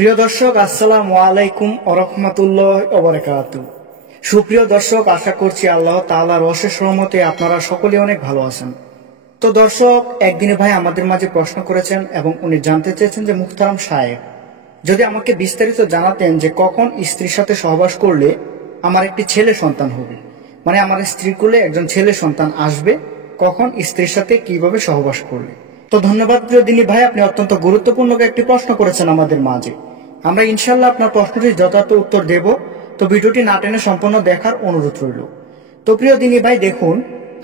প্রিয় দর্শক, আসসালামু আলাইকুম ওয়া রাহমাতুল্লাহি ওয়া বারাকাতুহু। সুপ্রিয় দর্শক, আশা করছি আল্লাহ তাআলার অশেষ রহমতে আপনারা সকলে অনেক ভালো আছেন। তো দর্শক, একদিনে ভাই আমাদের মাঝে প্রশ্ন করেছেন এবং উনি জানতে চেয়েছেন যে মুহতারাম সাহেব, যদি আমাকে বিস্তারিত জানাতেন যে কখন স্ত্রীর সাথে সহবাস করলে আমার একটি ছেলে সন্তান হবে, মানে আমার স্ত্রীর কোলে একজন ছেলে সন্তান আসবে, কখন স্ত্রীর সাথে কিভাবে সহবাস করলে। তো ধন্যবাদ প্রিয় দিনী ভাই, আপনি অত্যন্ত গুরুত্বপূর্ণ একটি প্রশ্ন করেছেন আমাদের মাঝে। আমরা ইনশাল্লাহ আপনার প্রশ্নটির যথার্থ উত্তর দেব। তো ভিডিওটি না টেনে সম্পূর্ণ দেখার অনুরোধ রইল। তো প্রিয় দিনী ভাই, দেখুন,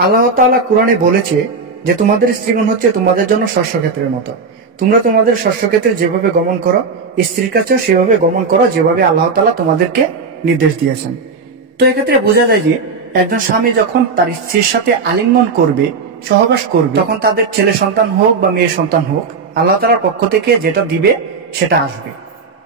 আল্লাহ তাআলা কোরআনে বলেছে যে তোমাদের স্ত্রীগণ হচ্ছে তোমাদের জন্য শস্যক্ষেত্রের মতো। তোমরা তোমাদের শস্যক্ষেত্রে যেভাবে গমন করো, স্ত্রীর কাছেও সেভাবে গমন করো যেভাবে আল্লাহ তাআলা তোমাদেরকে নির্দেশ দিয়েছেন। তো এক্ষেত্রে বোঝা যায় যে একজন স্বামী যখন তার স্ত্রীর সাথে আলিঙ্গন করবে, সহবাস করবে, তখন তাদের ছেলে সন্তান হোক বা মেয়ে সন্তান হোক, আল্লাহ তাআলার পক্ষ থেকে যেটা দিবে সেটা আসবে।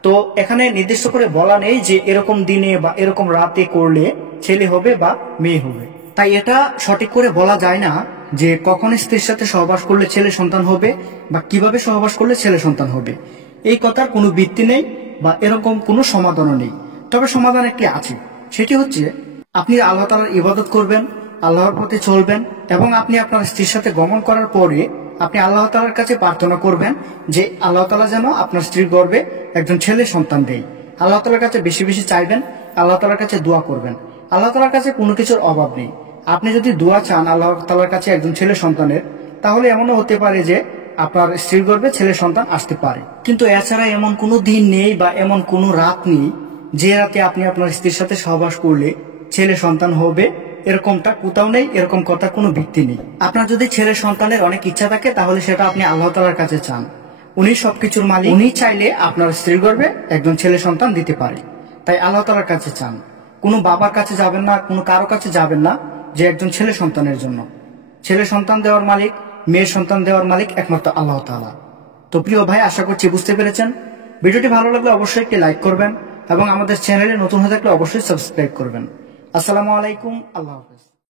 তো এখানে নির্দিষ্ট করে বলা নেই যে এরকম দিনে বা এরকম রাতে করলে ছেলে হবে বা মেয়ে হবে। তাই এটা সঠিক করে বলা যায় না যে কখন স্ত্রীর সাথে সহবাস করলে ছেলে সন্তান হবে বা কিভাবে সহবাস করলে ছেলে সন্তান হবে। এই কথার কোনো ভিত্তি নেই বা এরকম কোনো সমাধানও নেই। তবে সমাধান একটি আছে, সেটি হচ্ছে আপনি আল্লাহ তাআলার ইবাদত করবেন, আল্লাহর পথে চলবেন এবং আপনি আপনার স্ত্রীর সাথে গমন করার পরে আপনি আল্লাহ তাআলার কাছে প্রার্থনা করবেন যে আল্লাহ তাআলা যেন আপনার স্ত্রীর গর্ভে একজন ছেলে সন্তান দেয়। আল্লাহ তাআলার কাছে বেশি বেশি চাইবেন, আল্লাহ তাআলার কাছে দোয়া করবেন। আল্লাহ তাআলার কাছে কোনো কিছুর অভাব নেই। আপনি যদি দোয়া চান আল্লাহ তাআলার কাছে একজন ছেলে সন্তানের, তাহলে এমনও হতে পারে যে আপনার স্ত্রীর গর্ভে ছেলে সন্তান আসতে পারে। কিন্তু এছাড়া এমন কোনো দিন নেই বা এমন কোনো রাত নেই যে রাতে আপনি আপনার স্ত্রীর সাথে সহবাস করলে ছেলে সন্তান হবে, এরকমটা কোথাও নেই, এরকম কথার কোনো ভিত্তি নেই। আপনার যদি ছেলে সন্তানের অনেক ইচ্ছা থাকে তাহলে সেটা আপনি আল্লাহ তাআলার কাছে চান। উনি সবকিছুর মালিক, উনি চাইলে আপনার স্ত্রীর গর্ভে একজন ছেলে সন্তান দিতে পারে। তাই আল্লাহ তাআলার কাছে চান, কোনো বাবার কাছে যাবেন না, কোনো কারো কাছে যাবেন না যে একজন ছেলে সন্তানের জন্য। ছেলে সন্তান দেওয়ার মালিক, মেয়ের সন্তান দেওয়ার মালিক একমাত্র আল্লাহ তাআলা। তো প্রিয় ভাই, আশা করছি বুঝতে পেরেছেন। ভিডিওটি ভালো লাগলে অবশ্যই একটি লাইক করবেন এবং আমাদের চ্যানেলে নতুন হয়ে থাকলে অবশ্যই সাবস্ক্রাইব করবেন। আসসালামু আলাইকুম, আল্লাহ হাফেজ।